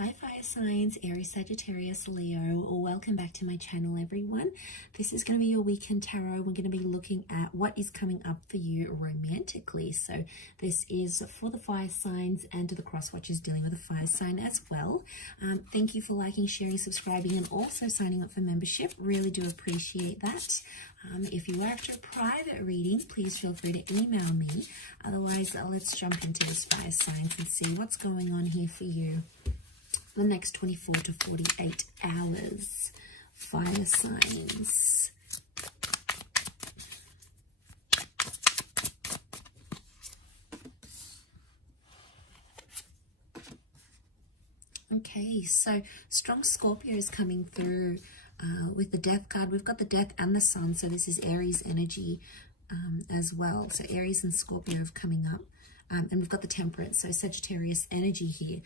Hi fire signs, Aries, Sagittarius, Leo. Welcome back to my channel, everyone. This is going to be your weekend tarot. We're going to be looking at what is coming up for you romantically. So this is for the fire signs and to the cross watchers dealing with a fire sign as well. Thank you for liking, sharing, subscribing, and also signing up for membership. Really do appreciate that. If you are after a private reading, please feel free to email me. Otherwise, let's jump into this fire signs and see what's going on here for you. The next 24 to 48 hours, fire signs. Okay, so strong Scorpio is coming through with the death card. We've got the death and the sun, so this is Aries energy as well. So Aries and Scorpio are coming up. And we've got the temperance, so Sagittarius energy here.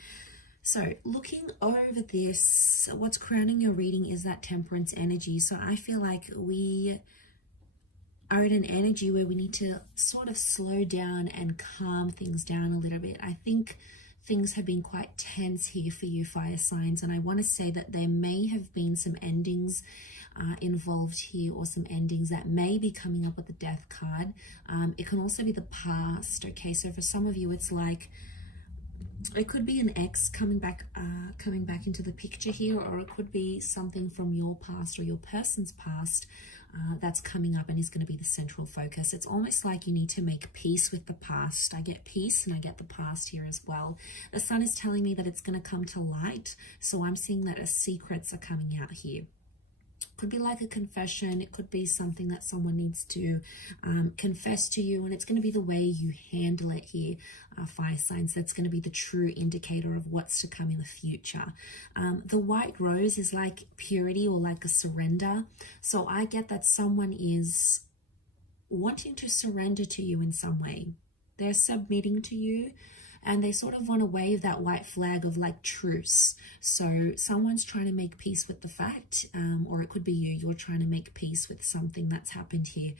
So looking over this, what's crowning your reading is that temperance energy. So I feel like we are in an energy where we need to sort of slow down and calm things down a little bit. I think things have been quite tense here for you fire signs, and I want to say that there may have been some endings involved here, or some endings that may be coming up with the death card. It can also be the past. Okay, so for some of you it's like it could be an ex coming back into the picture here, or it could be something from your past or your person's past that's coming up and is going to be the central focus. It's almost like you need to make peace with the past. I get peace and I get the past here as well. The sun is telling me that it's going to come to light, so I'm seeing that secrets are coming out here. Could be like a confession. It could be something that someone needs to confess to you, and it's going to be the way you handle it here, fire signs. That's going to be the true indicator of what's to come in the future. The white rose is like purity or like a surrender. So I get that someone is wanting to surrender to you in some way. They're submitting to you, and they sort of want to wave that white flag of like truce. So someone's trying to make peace with the fact, or it could be you're trying to make peace with something that's happened here.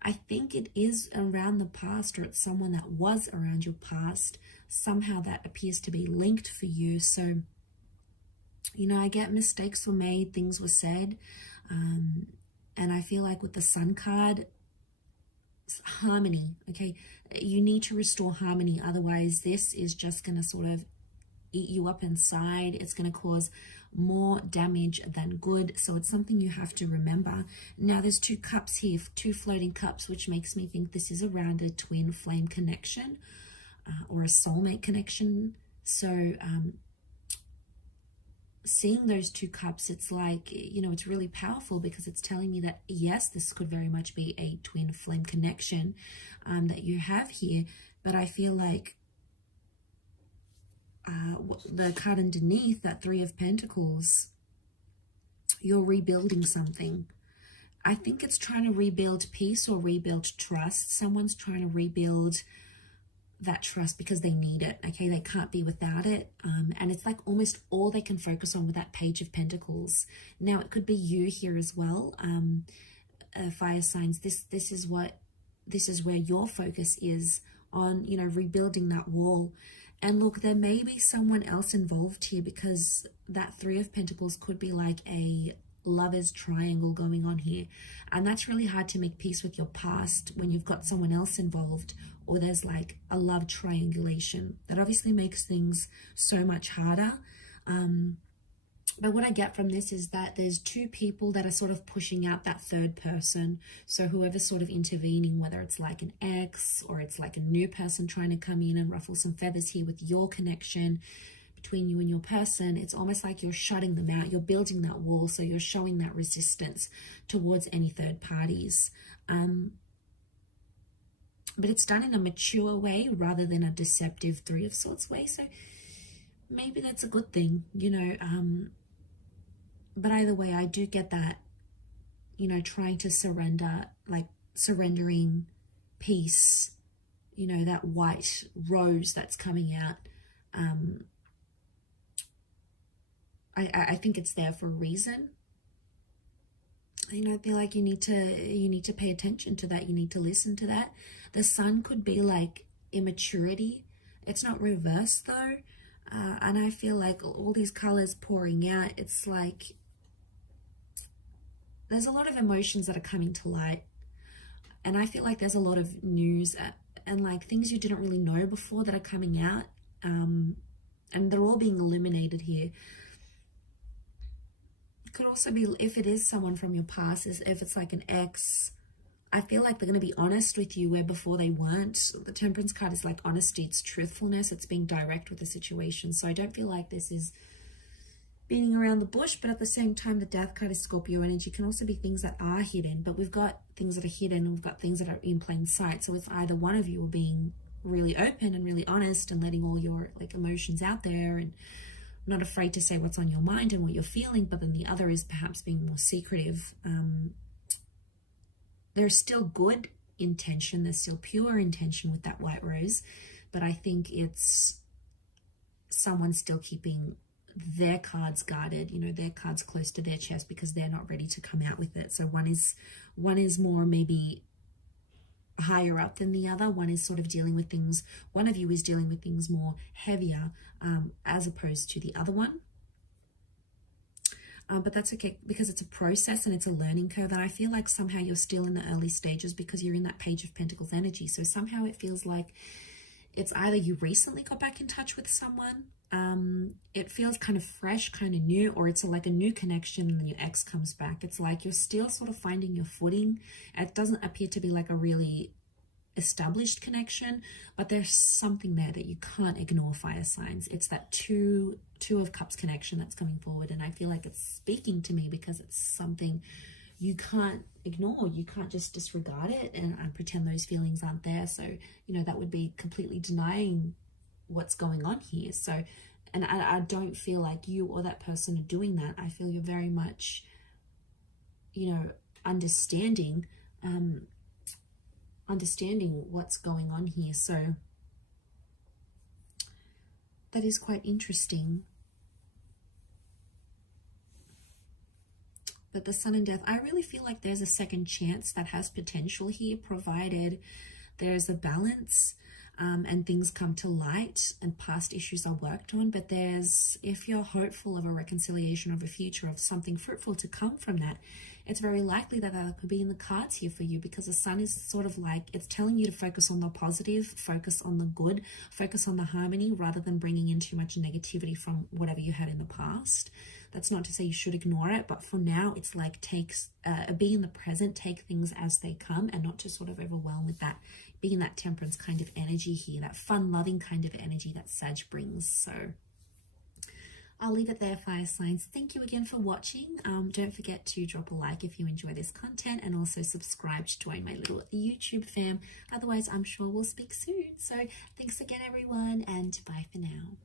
I think it is around the past, or it's someone that was around your past. Somehow that appears to be linked for you. So, you know, I get mistakes were made, things were said. And I feel like with the sun card, harmony, okay, you need to restore harmony, otherwise this is just going to sort of eat you up inside. It's going to cause more damage than good, so it's something you have to remember. Now there's two cups here, two floating cups, which makes me think this is around a twin flame connection or a soulmate connection. So seeing those two cups, it's like, you know, it's really powerful because it's telling me that yes, this could very much be a twin flame connection that you have here. But I feel like the card underneath, that Three of Pentacles, you're rebuilding something. I think it's trying to rebuild peace or rebuild trust. Someone's trying to rebuild that trust because they need it. Okay, they can't be without it, and it's like almost all they can focus on with that Page of Pentacles. Now it could be you here as well, fire signs. This is where your focus is on, you know, rebuilding that wall. And look, there may be someone else involved here, because that Three of Pentacles could be like a lover's triangle going on here, and that's really hard to make peace with your past when you've got someone else involved, or there's like a love triangulation. That obviously makes things so much harder. But what I get from this is that there's two people that are sort of pushing out that third person. So whoever's sort of intervening, whether it's like an ex or it's like a new person trying to come in and ruffle some feathers here with your connection between you and your person, it's almost like you're shutting them out. You're building that wall, so you're showing that resistance towards any third parties. But it's done in a mature way rather than a deceptive Three of Swords way. So maybe that's a good thing, you know. But either way, I do get that, you know, trying to surrender, like surrendering peace, you know, that white rose that's coming out. I think it's there for a reason. You know, I feel like you need to pay attention to that. You need to listen to that. The sun could be like immaturity. It's not reversed though. And I feel like all these colors pouring out, it's like there's a lot of emotions that are coming to light. And I feel like there's a lot of news and like things you didn't really know before that are coming out. And they're all being eliminated here. It could also be, if it is someone from your past, if it's like an ex, I feel like they're going to be honest with you where before they weren't. The Temperance card is like honesty, it's truthfulness, it's being direct with the situation. So I don't feel like this is beating around the bush, but at the same time, the Death card is Scorpio energy. Can also be things that are hidden, but we've got things that are hidden and we've got things that are in plain sight. So if either one of you are being really open and really honest and letting all your like emotions out there and not afraid to say what's on your mind and what you're feeling, but then the other is perhaps being more secretive, there's still good intention, there's still pure intention with that white rose, but I think it's someone still keeping their cards guarded, you know, their cards close to their chest because they're not ready to come out with it. So one is more maybe higher up than the other. One is sort of dealing with things, one of you is dealing with things more heavier as opposed to the other one. But that's okay because it's a process and it's a learning curve. And I feel like somehow you're still in the early stages because you're in that Page of Pentacles energy. So somehow it feels like it's either you recently got back in touch with someone, it feels kind of fresh, kind of new, or it's like a new connection and then your ex comes back. It's like you're still sort of finding your footing. It doesn't appear to be like a really established connection, but there's something there that you can't ignore, fire signs. It's that two of cups connection that's coming forward, and I feel like it's speaking to me because it's something you can't ignore. You can't just disregard it and pretend those feelings aren't there. So, you know, that would be completely denying what's going on here. So, and I don't feel like you or that person are doing that. I feel you're very much, you know, understanding what's going on here. So that is quite interesting. But the Sun and Death, I really feel like there's a second chance that has potential here, provided there's a balance and things come to light and past issues are worked on. But if you're hopeful of a reconciliation, of a future, of something fruitful to come from that, it's very likely that that could be in the cards here for you, because the Sun is sort of like, it's telling you to focus on the positive, focus on the good, focus on the harmony, rather than bringing in too much negativity from whatever you had in the past. That's not to say you should ignore it, but for now, it's like be in the present, take things as they come, and not to sort of overwhelm with that, being that Temperance kind of energy here, that fun, loving kind of energy that Sag brings. So I'll leave it there, fire signs. Thank you again for watching. Don't forget to drop a like if you enjoy this content, and also subscribe to join my little YouTube fam. Otherwise, I'm sure we'll speak soon. So thanks again, everyone, and bye for now.